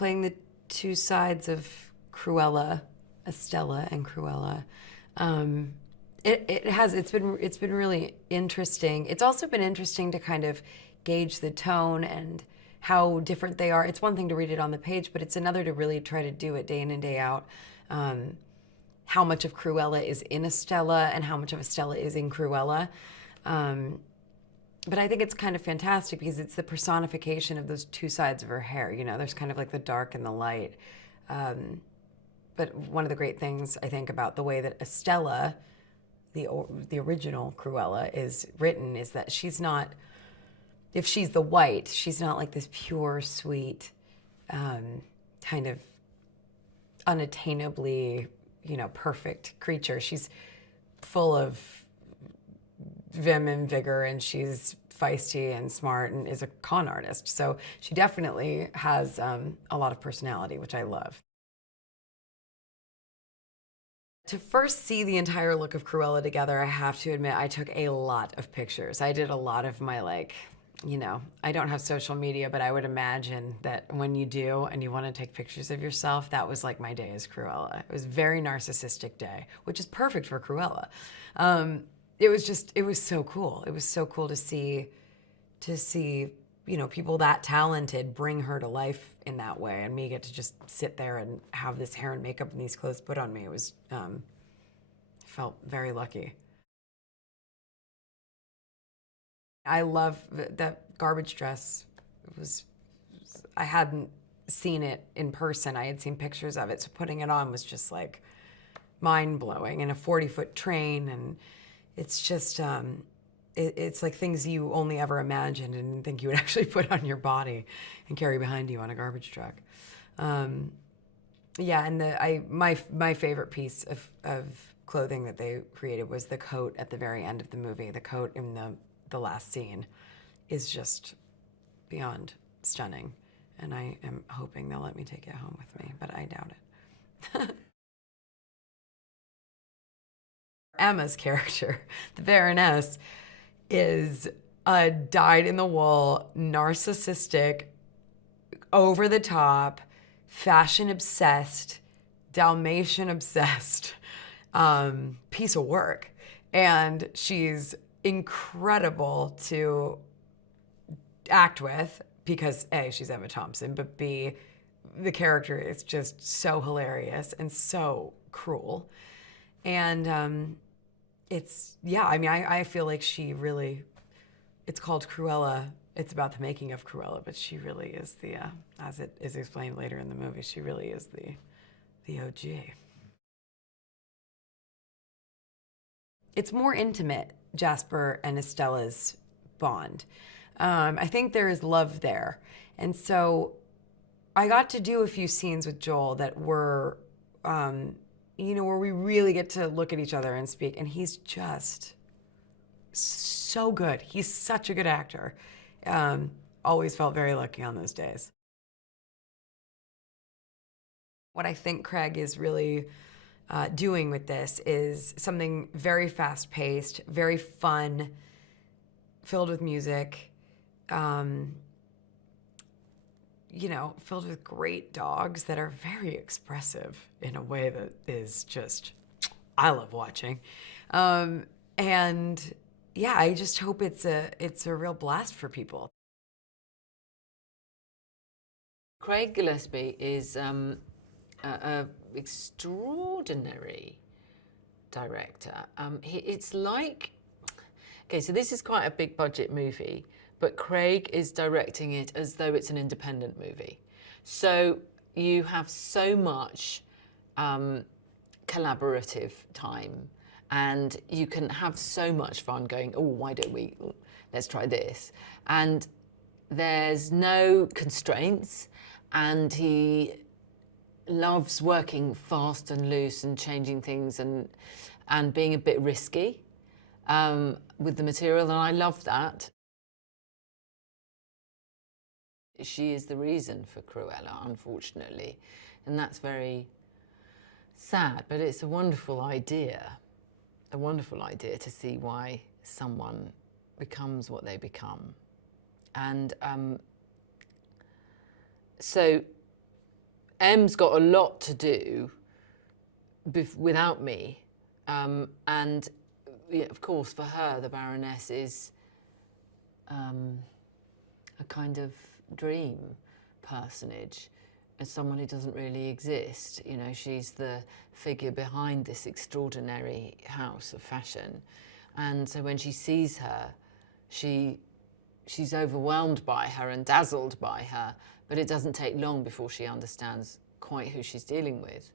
playing the two sides of Cruella, Estella and Cruella. It's been really interesting. It's also been interesting to kind of gauge the tone and how different they are. It's one thing to read it on the page, but it's another to really try to do it day in and day out. How much of Cruella is in Estella and how much of Estella is in Cruella. But I think it's kind of fantastic because it's the personification of those two sides of her hair. You know, there's kind of like the dark and the light. But one of the great things I think about the way that Estella, the original Cruella, is written is that she's not, if she's the white, she's not like this pure, sweet, kind of unattainably, you know, perfect creature. She's full of vim and vigor, and she's feisty and smart and is a con artist. So she definitely has a lot of personality, which I love. To first see the entire look of Cruella together, I have to admit I took a lot of pictures. I did a lot of my, like, you know, I don't have social media, but I would imagine that when you do and you want to take pictures of yourself, that was like my day as Cruella. It was a very narcissistic day, which is perfect for Cruella. It was so cool. It was so cool to see, you know, people that talented bring her to life in that way, and me get to just sit there and have this hair and makeup and these clothes put on me. It was, felt very lucky. I love that garbage dress. I hadn't seen it in person. I had seen pictures of it, so putting it on was just like mind-blowing, and a 40-foot train, and it's just, it's like things you only ever imagined and didn't think you would actually put on your body and carry behind you on a garbage truck. Yeah, and my favorite piece of clothing that they created was the coat at the very end of the movie. The coat in the last scene is just beyond stunning, and I am hoping they'll let me take it home with me, but I doubt it. Emma's character, the Baroness, is a dyed-in-the-wool, narcissistic, over-the-top, fashion-obsessed, Dalmatian-obsessed piece of work. And she's incredible to act with because A, she's Emma Thompson, but B, the character is just so hilarious and so cruel. And it's, yeah, I mean, I feel like she really, it's called Cruella. It's about the making of Cruella, but she really is the, as it is explained later in the movie, she really is the OG. It's more intimate, Jasper and Estella's bond. I think there is love there. And so I got to do a few scenes with Joel that were, you know, where we really get to look at each other and speak, and he's just so good. He's such a good actor. Always felt very lucky on those days. What I think Craig is really doing with this is something very fast-paced, very fun, filled with music, you know, filled with great dogs that are very expressive in a way that is just, I love watching. And yeah, I just hope it's a real blast for people. Craig Gillespie is a extraordinary director. It's like, okay, so this is quite a big budget movie, but Craig is directing it as though it's an independent movie. So you have so much collaborative time, and you can have so much fun going, oh, why don't we, let's try this. And there's no constraints, and he loves working fast and loose and changing things and being a bit risky with the material, and I love that. She is the reason for Cruella, unfortunately, and that's very sad, but it's a wonderful idea to see why someone becomes what they become. And so M's got a lot to do without me. And yeah, of course, for her, the Baroness is a kind of dream personage, as someone who doesn't really exist. You know, she's the figure behind this extraordinary house of fashion. And so when she sees her, she's overwhelmed by her and dazzled by her, but it doesn't take long before she understands quite who she's dealing with.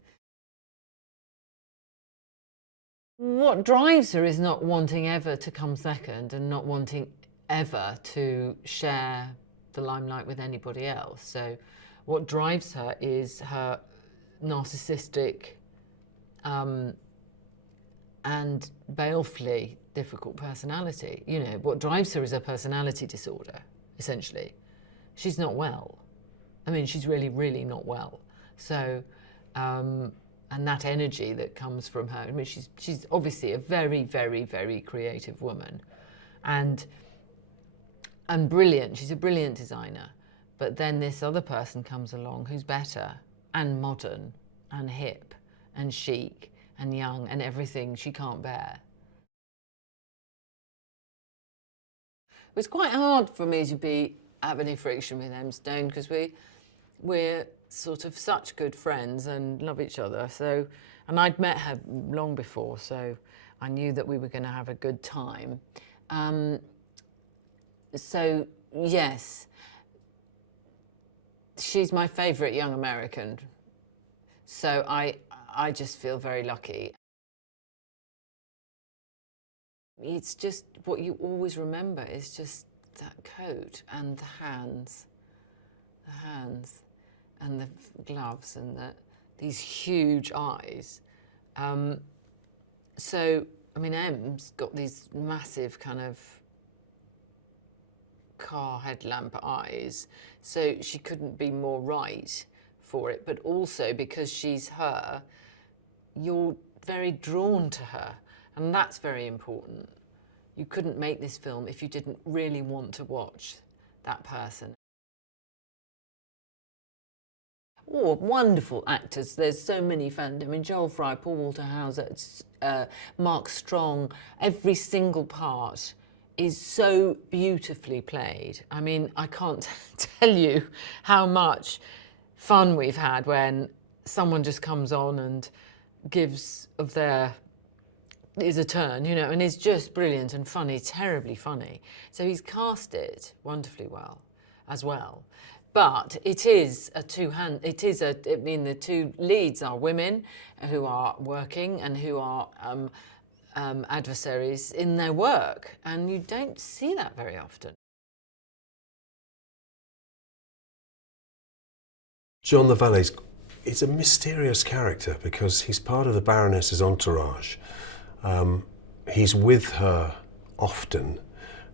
What drives her is not wanting ever to come second and not wanting ever to share the limelight with anybody else. So what drives her is her narcissistic and balefully difficult personality. You know, what drives her is her personality disorder, essentially. She's not well. I mean, she's really, really not well. So, and that energy that comes from her, I mean, she's obviously a very, very, very creative woman and brilliant. She's a brilliant designer. But then this other person comes along who's better and modern and hip and chic and young and everything she can't bear. It was quite hard for me to have any friction with Em Stone because we're sort of such good friends and love each other. So, and I'd met her long before, so I knew that we were going to have a good time. So yes, she's my favourite young American. So I just feel very lucky. It's just what you always remember is just that coat and the hands and the gloves and these huge eyes. So, I mean, Em's got these massive kind of car headlamp eyes, so she couldn't be more right for it, but also because she's her, you're very drawn to her, and that's very important. You couldn't make this film if you didn't really want to watch that person. Oh, wonderful actors. There's so many fans. I mean, Joel Fry, Paul Walter Hauser, Mark Strong, every single part is so beautifully played. I mean, I can't tell you how much fun we've had when someone just comes on and gives of is a turn, you know, and is just brilliant and funny, terribly funny. So he's cast it wonderfully well, as well. But it is I mean, the two leads are women who are working and who are adversaries in their work, and you don't see that very often. John the valet is a mysterious character because he's part of the Baroness's entourage. He's with her often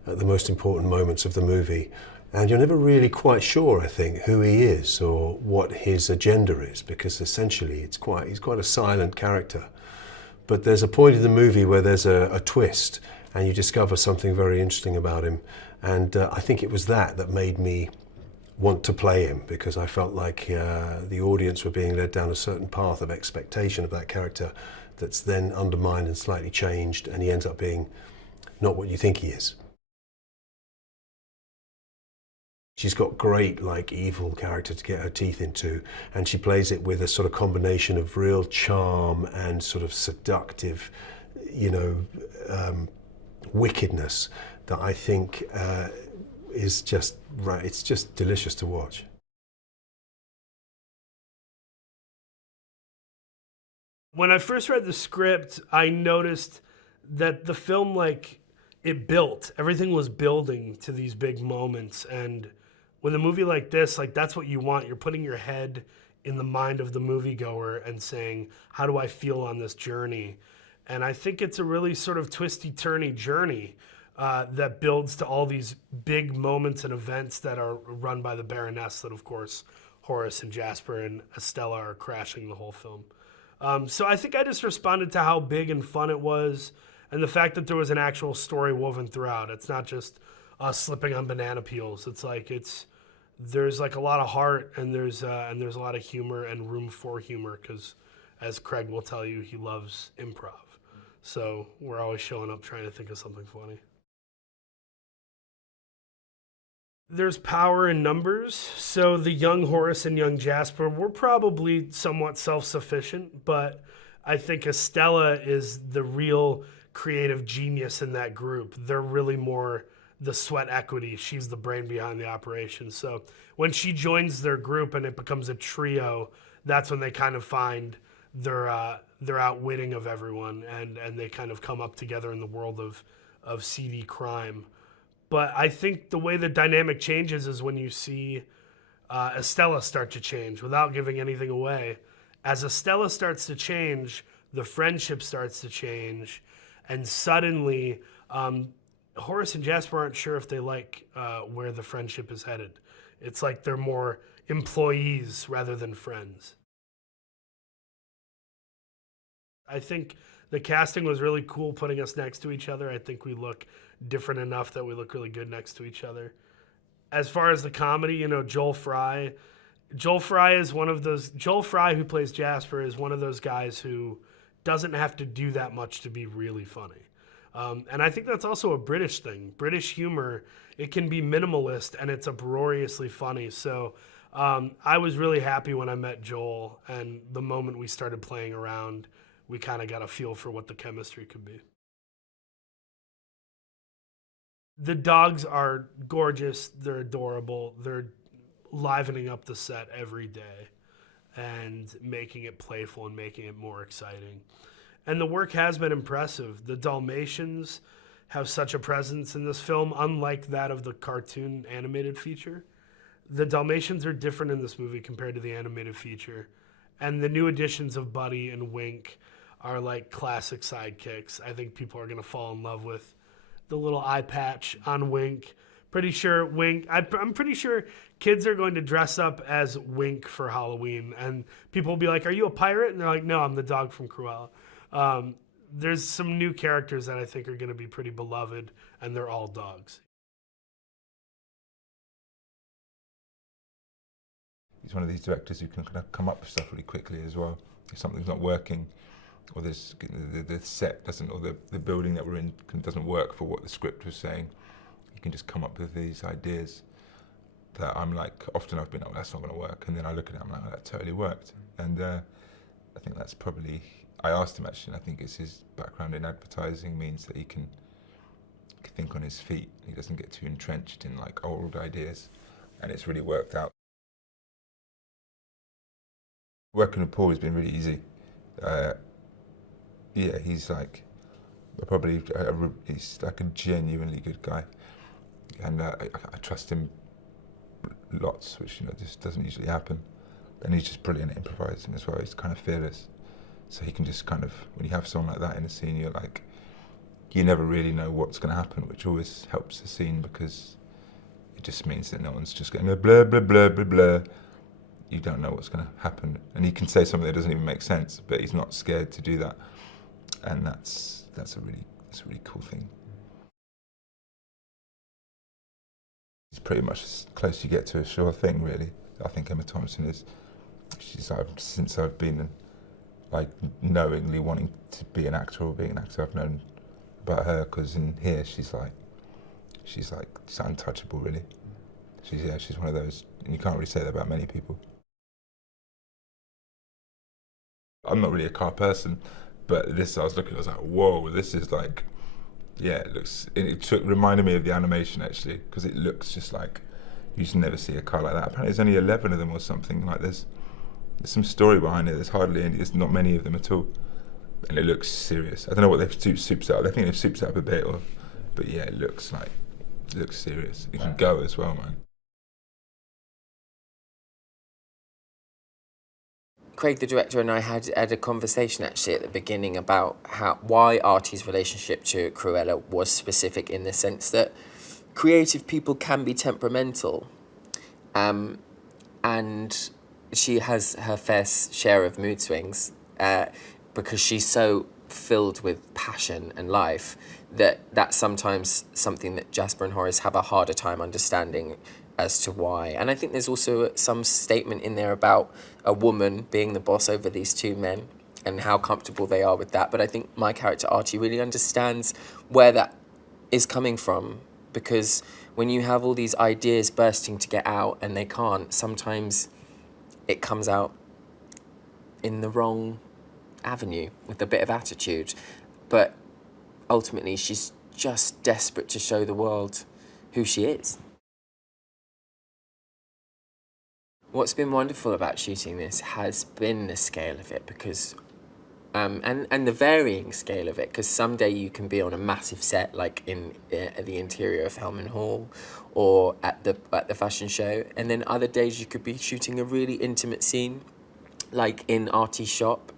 at the most important moments of the movie, and you're never really quite sure, I think, who he is or what his agenda is, because essentially he's quite a silent character. But there's a point in the movie where there's a twist and you discover something very interesting about him, and I think it was that made me want to play him, because I felt like the audience were being led down a certain path of expectation of that character that's then undermined and slightly changed, and he ends up being not what you think he is. She's got great, like, evil character to get her teeth into, and she plays it with a sort of combination of real charm and sort of seductive, you know, wickedness that I think is just right. It's just delicious to watch. When I first read the script, I noticed that the film, like, it built. Everything was building to these big moments. And with a movie like this, like, that's what you want. You're putting your head in the mind of the moviegoer and saying, how do I feel on this journey? And I think it's a really sort of twisty-turny journey that builds to all these big moments and events that are run by the Baroness that, of course, Horace and Jasper and Estella are crashing the whole film. So I think I just responded to how big and fun it was, and the fact that there was an actual story woven throughout. It's not just us slipping on banana peels. It's like there's like a lot of heart, and there's a lot of humor and room for humor, because as Craig will tell you, he loves improv. So we're always showing up trying to think of something funny. There's power in numbers. So the young Horace and young Jasper were probably somewhat self-sufficient, but I think Estella is the real creative genius in that group. They're really more the sweat equity. She's the brain behind the operation. So when she joins their group and it becomes a trio, that's when they kind of find their outwitting of everyone, and they kind of come up together in the world of seedy crime. But I think the way the dynamic changes is when you see Estella start to change without giving anything away. As Estella starts to change, the friendship starts to change, and suddenly Horace and Jasper aren't sure if they like where the friendship is headed. It's like they're more employees rather than friends. I think the casting was really cool putting us next to each other. I think we look different enough that we look really good next to each other. As far as the comedy, you know, Joel Fry is one of those, Joel Fry, who plays Jasper, is one of those guys who doesn't have to do that much to be really funny. And I think that's also a British thing. British humor, it can be minimalist and it's uproariously funny. So I was really happy when I met Joel, and the moment we started playing around, we kind of got a feel for what the chemistry could be. The dogs are gorgeous. They're adorable. They're livening up the set every day and making it playful and making it more exciting. And the work has been impressive. The Dalmatians have such a presence in this film, unlike that of the cartoon animated feature. The Dalmatians are different in this movie compared to the animated feature. And the new additions of Buddy and Wink are like classic sidekicks. I think people are going to fall in love with the little eye patch on Wink. Pretty sure Wink, I'm pretty sure kids are going to dress up as Wink for Halloween, and people will be like, "Are you a pirate?" And they're like, "No, I'm the dog from Cruella." There's some new characters that I think are going to be pretty beloved, and they're all dogs. He's one of these directors who can kind of come up with stuff really quickly as well. If something's not working, or the set doesn't, or the building that we're in doesn't work for what the script was saying, you can just come up with these ideas that I'm like, often I've been, oh, that's not going to work, and then I look at it, I'm like, oh, that totally worked. And I think that's probably, I asked him actually, and I think it's his background in advertising means that he can think on his feet. He doesn't get too entrenched in like old ideas, and it's really worked out. Working with Paul has been really easy. Yeah, he's like, he's like a genuinely good guy, and I trust him lots, which, you know, just doesn't usually happen. And he's just brilliant at improvising as well. He's kind of fearless, so he can just kind of, when you have someone like that in a scene, you're like, you never really know what's going to happen, which always helps the scene, because it just means that no one's just going blah blah blah blah blah. You don't know what's going to happen, and he can say something that doesn't even make sense, but he's not scared to do that, and that's a really cool thing. It's pretty much as close as you get to a sure thing, really. I think Emma Thompson is. She's like, since I've been like knowingly wanting to be an actor or being an actor, I've known about her, because in here she's untouchable, really. She's one of those, and you can't really say that about many people. I'm not really a car person, but this, I was looking, I was like, whoa, this is like, yeah, it reminded me of the animation actually, because it looks just like, you just never see a car like that. Apparently there's only 11 of them or something like this. There's some story behind it, there's not many of them at all. And it looks serious. I don't know what they've souped up. I think they've souped it up a bit, but yeah, it looks serious. It can go as well, man. Craig, the director, and I had a conversation actually at the beginning about why Artie's relationship to Cruella was specific, in the sense that creative people can be temperamental, and she has her fair share of mood swings because she's so filled with passion and life that's sometimes something that Jasper and Horace have a harder time understanding as to why. And I think there's also some statement in there about a woman being the boss over these two men and how comfortable they are with that. But I think my character Archie really understands where that is coming from, because when you have all these ideas bursting to get out and they can't, sometimes it comes out in the wrong avenue with a bit of attitude. But ultimately, she's just desperate to show the world who she is. What's been wonderful about shooting this has been the scale of it, because and the varying scale of it, because someday you can be on a massive set like in the interior of Hellman Hall or at the fashion show, and then other days you could be shooting a really intimate scene like in Artie's shop.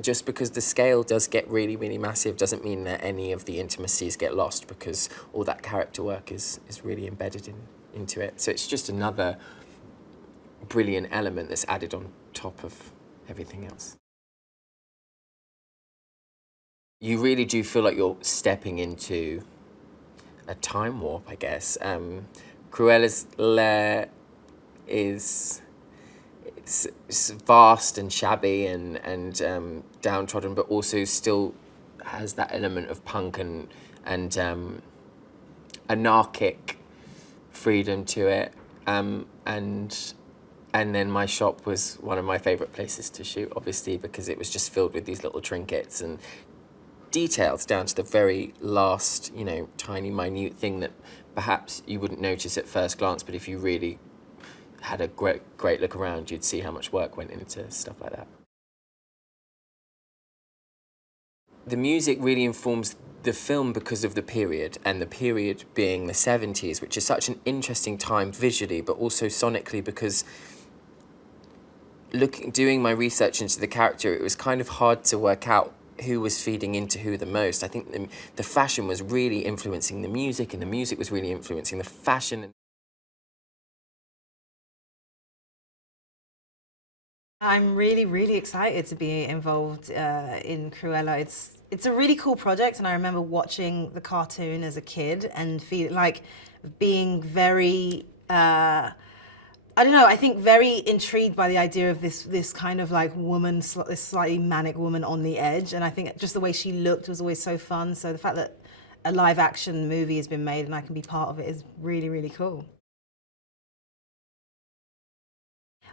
Just because the scale does get really, really massive doesn't mean that any of the intimacies get lost, because all that character work is really embedded into it. So it's just another brilliant element that's added on top of everything else. You really do feel like you're stepping into a time warp, I guess. Cruella's lair is... It's vast and shabby and downtrodden, but also still has that element of punk and anarchic freedom to it. And then my shop was one of my favourite places to shoot, obviously, because it was just filled with these little trinkets and details down to the very last, you know, tiny, minute thing that perhaps you wouldn't notice at first glance, but if you really had a great look around, you'd see how much work went into stuff like that. The music really informs the film because of the period, and the period being the 70s, which is such an interesting time visually, but also sonically, because doing my research into the character, it was kind of hard to work out who was feeding into who the most. I think the fashion was really influencing the music, and the music was really influencing the fashion. I'm really, really excited to be involved in Cruella. It's a really cool project, and I remember watching the cartoon as a kid and feeling like being very, I don't know, I think very intrigued by the idea of this kind of like woman, this slightly manic woman on the edge, and I think just the way she looked was always so fun. So the fact that a live action movie has been made and I can be part of it is really, really cool.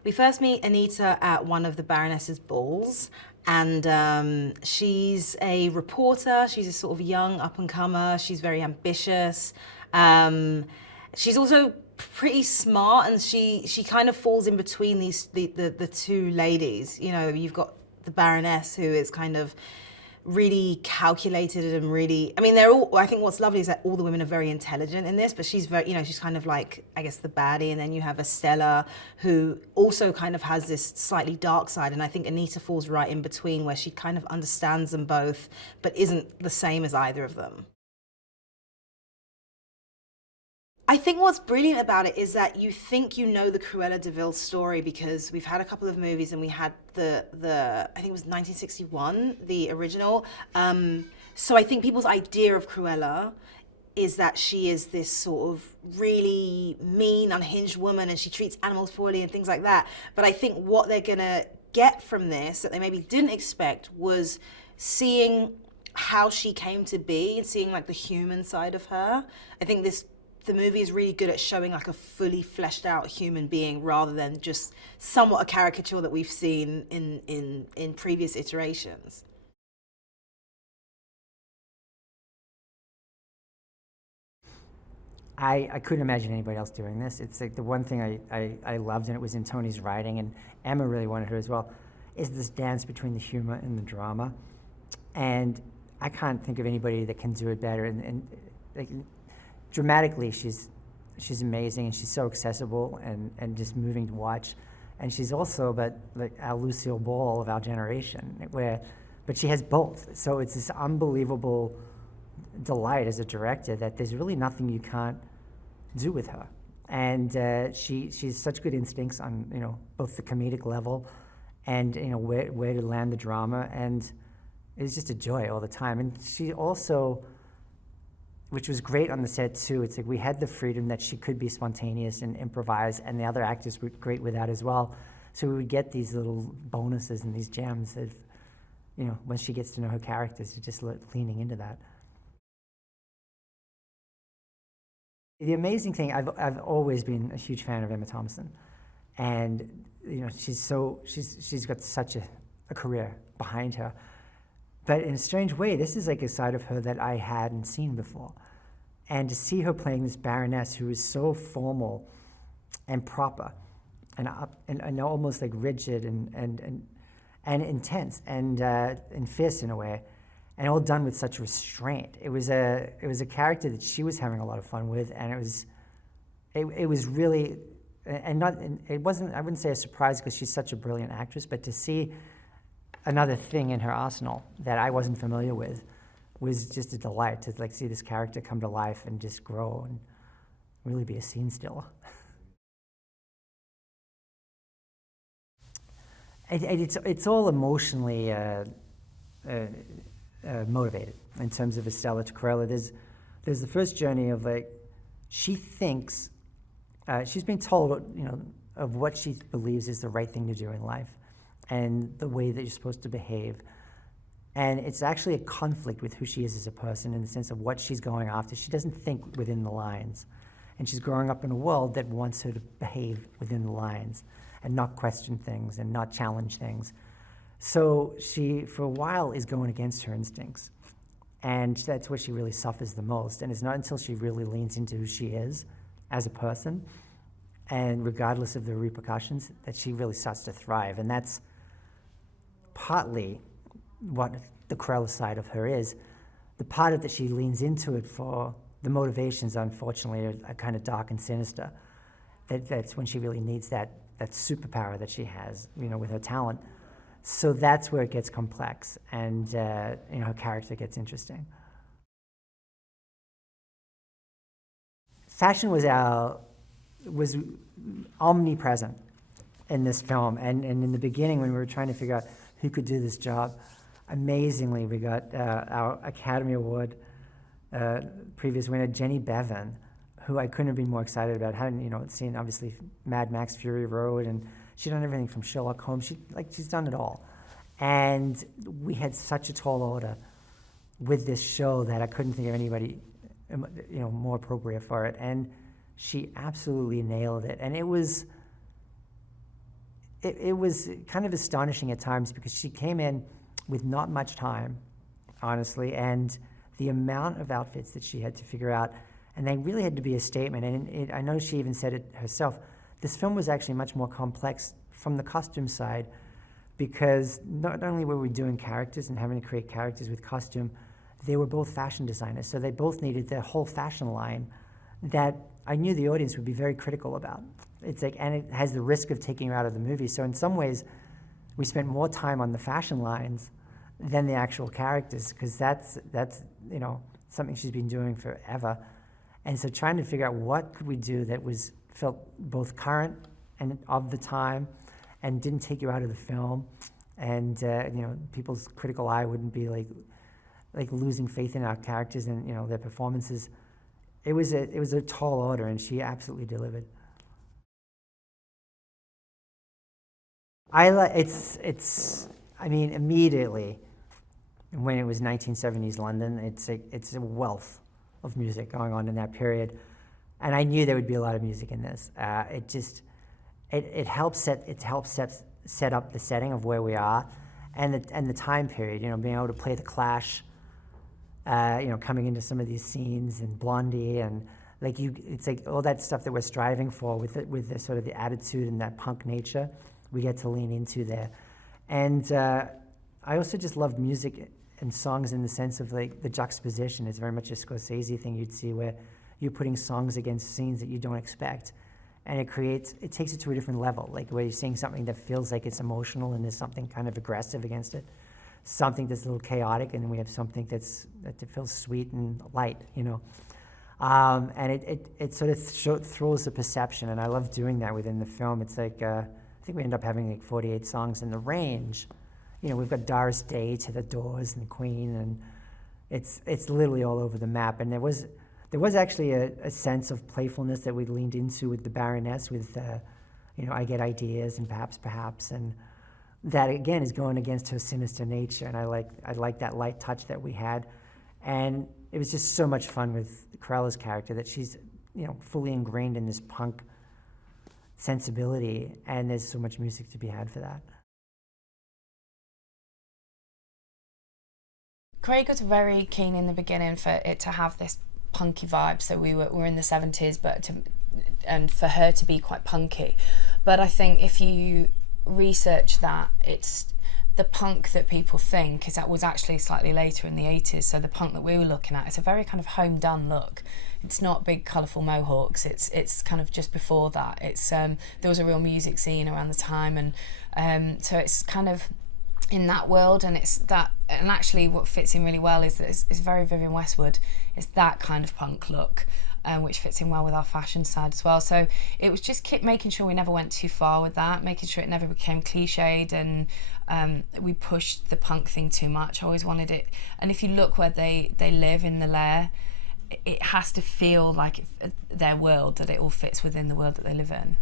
We first meet Anita at one of the Baroness's balls, and she's a reporter. She's a sort of young up-and-comer. She's very ambitious. She's also pretty smart, and she kind of falls in between the two ladies. You know, you've got the Baroness, who is kind of really calculated and really, I mean, I think what's lovely is that all the women are very intelligent in this, but she's very, you know, she's kind of like, I guess, the baddie. And then you have Estella, who also kind of has this slightly dark side. And I think Anita falls right in between, where she kind of understands them both, but isn't the same as either of them. I think what's brilliant about it is that you think you know the Cruella de Vil story, because we've had a couple of movies, and we had the I think it was 1961, the original. So I think people's idea of Cruella is that she is this sort of really mean, unhinged woman, and she treats animals poorly and things like that. But I think what they're gonna get from this that they maybe didn't expect was seeing how she came to be and seeing like the human side of her. I think the movie is really good at showing like a fully fleshed out human being, rather than just somewhat a caricature that we've seen in previous iterations. I couldn't imagine anybody else doing this. It's like the one thing I loved, and it was in Tony's writing, and Emma really wanted her as well, is this dance between the humor and the drama. And I can't think of anybody that can do it better. And like, dramatically, she's amazing, and she's so accessible and just moving to watch. And she's also about like our Lucille Ball of our generation, but she has both. So it's this unbelievable delight as a director that there's really nothing you can't do with her. And she's such good instincts on, you know, both the comedic level and, you know, where to land the drama. And it's just a joy all the time. And she also which was great on the set too. It's like we had the freedom that she could be spontaneous and improvise, and the other actors were great with that as well. So we would get these little bonuses and these gems of, you know, when she gets to know her characters, just leaning into that. The amazing thing, I've always been a huge fan of Emma Thompson, and you know, she's got such a career behind her. But in a strange way, this is like a side of her that I hadn't seen before. And to see her playing this Baroness who is so formal and proper and almost like rigid and intense and fierce in a way, and all done with such restraint. It was a character that she was having a lot of fun with, and it was really, it wasn't, I wouldn't say a surprise because she's such a brilliant actress, but to see another thing in her arsenal that I wasn't familiar with was just a delight to like see this character come to life and just grow and really be a scene stealer. It's all emotionally motivated in terms of Estella to Cruella. There's the first journey of like, she thinks, she's been told, you know, of what she believes is the right thing to do in life and the way that you're supposed to behave. And it's actually a conflict with who she is as a person in the sense of what she's going after. She doesn't think within the lines. And she's growing up in a world that wants her to behave within the lines and not question things and not challenge things. So she, for a while, is going against her instincts. And that's where she really suffers the most. And it's not until she really leans into who she is as a person, and regardless of the repercussions, that she really starts to thrive. And that's partly what the Cruella side of her is. The part of that she leans into it for, the motivations, unfortunately, are kind of dark and sinister. That's when she really needs that superpower that she has, you know, with her talent. So that's where it gets complex, and you know, her character gets interesting. Fashion was omnipresent in this film, and in the beginning when we were trying to figure out who could do this job, amazingly we got our Academy Award previous winner Jenny Beavan, who I couldn't have been more excited about. Having, you know, seen obviously Mad Max Fury Road, and she'd done everything from Sherlock Holmes. She's done it all, and we had such a tall order with this show that I couldn't think of anybody, you know, more appropriate for it. And she absolutely nailed it, and it was kind of astonishing at times because she came in with not much time, honestly, and the amount of outfits that she had to figure out, and they really had to be a statement. And I know she even said it herself. This film was actually much more complex from the costume side, because not only were we doing characters and having to create characters with costume, they were both fashion designers, so they both needed their whole fashion line that I knew the audience would be very critical about. It's like, and it has the risk of taking you out of the movie. So in some ways, we spent more time on the fashion lines than the actual characters, because that's you know, something she's been doing forever. And so trying to figure out what could we do that felt both current and of the time, and didn't take you out of the film, and you know, people's critical eye wouldn't be like losing faith in our characters and, you know, their performances. It was a tall order, and she absolutely delivered. I mean, immediately when it was 1970s London, it's a wealth of music going on in that period, and I knew there would be a lot of music in this. It helps set up the setting of where we are, and the time period. You know, being able to play the Clash. You know, coming into some of these scenes, and Blondie, and like it's like all that stuff that we're striving for with the sort of the attitude and that punk nature, we get to lean into there. And I also just loved music and songs in the sense of like the juxtaposition. It's very much a Scorsese thing you'd see, where you're putting songs against scenes that you don't expect, and it takes it to a different level, like where you're seeing something that feels like it's emotional and there's something kind of aggressive against it, something that's a little chaotic, and then we have something that feels sweet and light, you know. And it sort of throws the perception, and I love doing that within the film. It's like, I think we end up having like 48 songs in the range. You know, we've got Doris Day to The Doors and Queen, and it's literally all over the map. And there was There was actually a sense of playfulness that we leaned into with the Baroness, with, I get ideas and perhaps, and that again is going against her sinister nature, and I like that light touch that we had, and it was just so much fun with Cruella's character that she's fully ingrained in this punk sensibility, and there's so much music to be had for that. Craig was very keen in the beginning for it to have this punky vibe, so we're in the 70s, and for her to be quite punky. But I think if you research that, it's the punk that people think is that was actually slightly later in the 80s. So the punk that we were looking at, it's a very kind of home done look. It's not big colourful mohawks. It's kind of just before that. It's there was a real music scene around the time, and so it's kind of in that world, and it's that. And actually, what fits in really well is that it's very Vivienne Westwood. It's that kind of punk look, which fits in well with our fashion side as well. So it was just keep making sure we never went too far with that, making sure it never became cliched, and we pushed the punk thing too much. I always wanted it, and if you look where they live in the lair, it has to feel like their world, that it all fits within the world that they live in.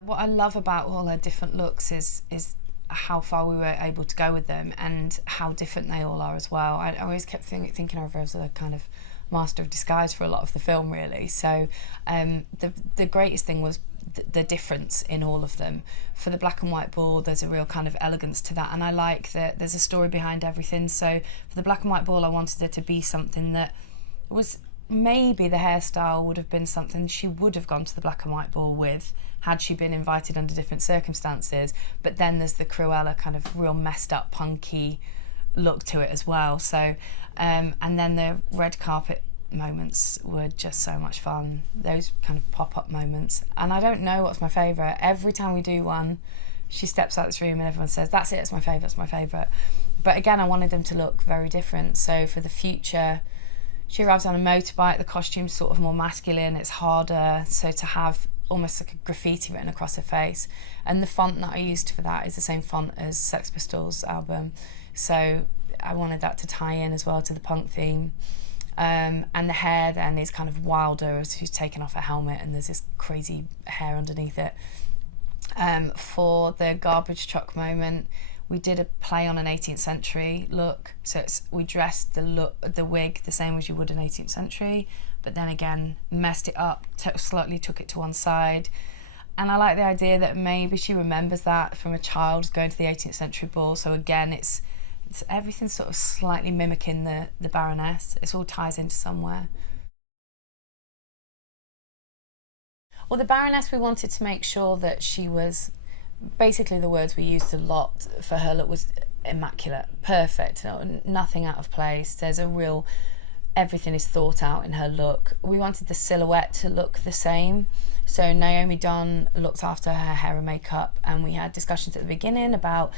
What I love about all her different looks is how far we were able to go with them, and how different they all are as well. I always kept thinking of her as a kind of master of disguise for a lot of the film, really. So the greatest thing was the difference in all of them. For the black and white ball, there's a real kind of elegance to that, and I like that there's a story behind everything. So for the black and white ball, I wanted it to be something that was, maybe the hairstyle would have been something she would have gone to the black and white ball with had she been invited under different circumstances. But then there's the Cruella kind of real messed up punky look to it as well. So and then the red carpet moments were just so much fun, those kind of pop-up moments. And I don't know what's my favourite. Every time we do one, she steps out this room and everyone says, that's it, it's my favourite. But again, I wanted them to look very different. So for the future, she arrives on a motorbike, the costume's sort of more masculine, it's harder, so to have almost like a graffiti written across her face. And the font that I used for that is the same font as Sex Pistols' album, so I wanted that to tie in as well to the punk theme. And the hair then is kind of wilder as she's taken off her helmet and there's this crazy hair underneath it. For the garbage truck moment, we did a play on an 18th century look, so we dressed the wig the same as you would an 18th century, but then again messed it up, slightly took it to one side. And I like the idea that maybe she remembers that from a child going to the 18th century ball, so again it's everything sort of slightly mimicking the Baroness. It all ties into somewhere. Well, the Baroness, we wanted to make sure that she was, basically the words we used a lot for her look was immaculate, perfect, nothing out of place. There's a real, everything is thought out in her look. We wanted the silhouette to look the same. So Naomi Dunn looked after her hair and makeup, and we had discussions at the beginning about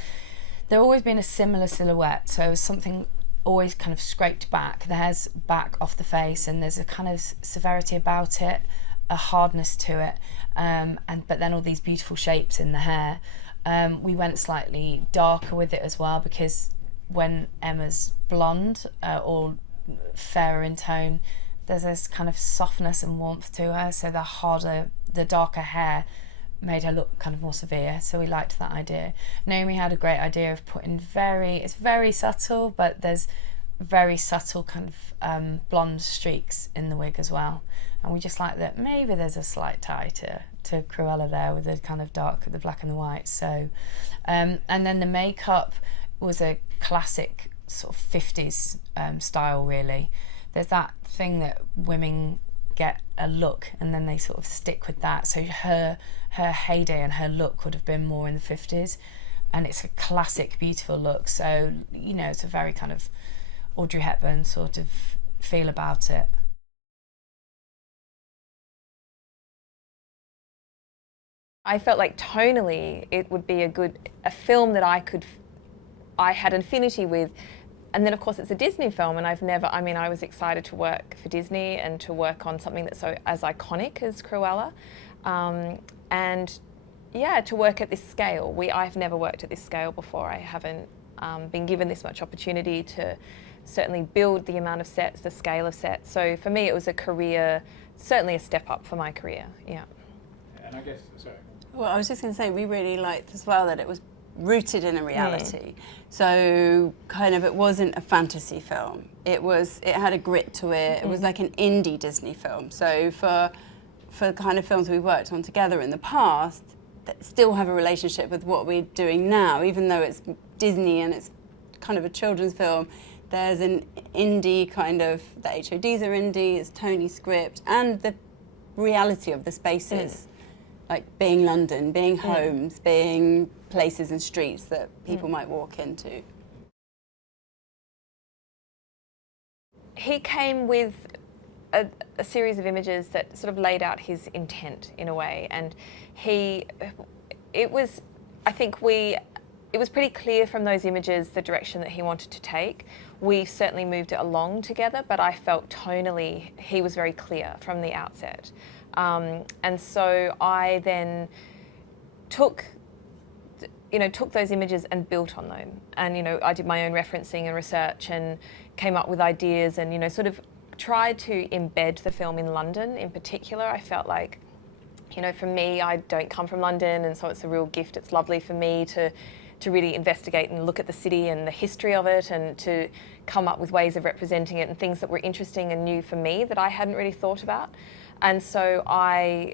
there always been a similar silhouette, so something always kind of scraped back, the hair's back off the face, and there's a kind of severity about it, a hardness to it, but then all these beautiful shapes in the hair. We went slightly darker with it as well, because when Emma's blonde or fairer in tone, there's this kind of softness and warmth to her, so the darker hair made her look kind of more severe, so we liked that idea. Naomi had a great idea of putting it's very subtle, but there's very subtle kind of blonde streaks in the wig as well, and we just like that maybe there's a slight tie to Cruella there with the kind of dark, the black and the white. So and then the makeup was a classic sort of 50s style, really. There's that thing that women get a look and then they sort of stick with that, so her heyday and her look would have been more in the 50s, and it's a classic beautiful look, so it's a very kind of Audrey Hepburn sort of feel about it. I felt like tonally it would be a film that I had an affinity with. And then of course it's a Disney film, and I was excited to work for Disney and to work on something that's so as iconic as Cruella. And yeah, to work at this scale. I've never worked at this scale before. I haven't been given this much opportunity to certainly build the amount of sets, the scale of sets. So for me, it was a career, certainly a step up for my career, yeah. And I guess, sorry. Well, I was just going to say, we really liked as well that it was rooted in a reality. So kind of, it wasn't a fantasy film. It had a grit to it. It was like an indie Disney film. So for the kind of films we worked on together in the past, that still have a relationship with what we're doing now, even though it's Disney and it's kind of a children's film, there's an indie kind of, the HODs are indie, it's Tony's script, and the reality of the spaces, like being London, being homes, being places and streets that people might walk into. He came with a series of images that sort of laid out his intent in a way, and it was pretty clear from those images the direction that he wanted to take. We certainly moved it along together, but I felt tonally he was very clear from the outset. And so I then took those images and built on them. And, I did my own referencing and research and came up with ideas and, sort of tried to embed the film in London in particular. I felt like, for me, I don't come from London, and so it's a real gift. It's lovely for me to really investigate and look at the city and the history of it, and to come up with ways of representing it and things that were interesting and new for me that I hadn't really thought about. And so I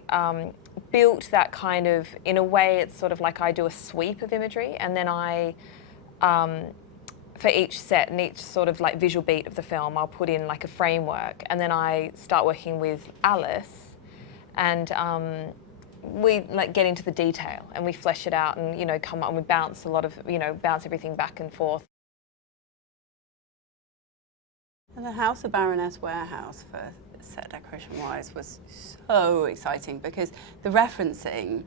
built that kind of, in a way, it's sort of like I do a sweep of imagery, and then I, for each set and each sort of like visual beat of the film, I'll put in like a framework, and then I start working with Alice, and we like get into the detail and we flesh it out and, come up and we bounce a lot of, bounce everything back and forth. And the House of Baroness warehouse for set decoration-wise was so exciting because the referencing,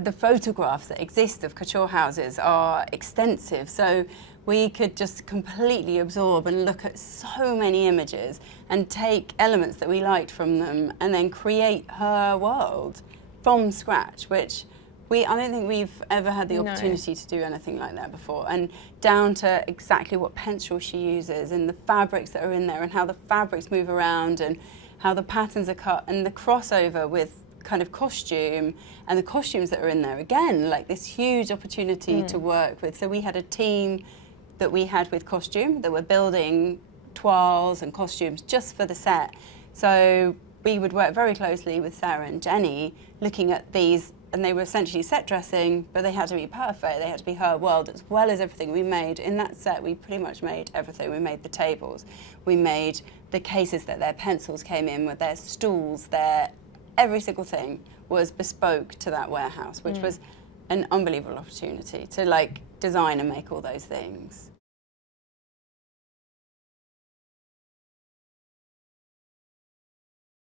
the photographs that exist of couture houses are extensive, so we could just completely absorb and look at so many images and take elements that we liked from them and then create her world from scratch, which I don't think we've ever had the opportunity to do anything like that before. And down to exactly what pencil she uses and the fabrics that are in there and how the fabrics move around and how the patterns are cut and the crossover with kind of costume and the costumes that are in there. Again, like this huge opportunity to work with. So we had a team that we had with costume that were building toiles and costumes just for the set. So we would work very closely with Sarah and Jenny looking at these, and they were essentially set dressing, but they had to be perfect. They had to be her world as well as everything we made. In that set, we pretty much made everything. We made the tables. We made the cases that their pencils came in with, their stools, every single thing was bespoke to that warehouse, which was an unbelievable opportunity to like design and make all those things.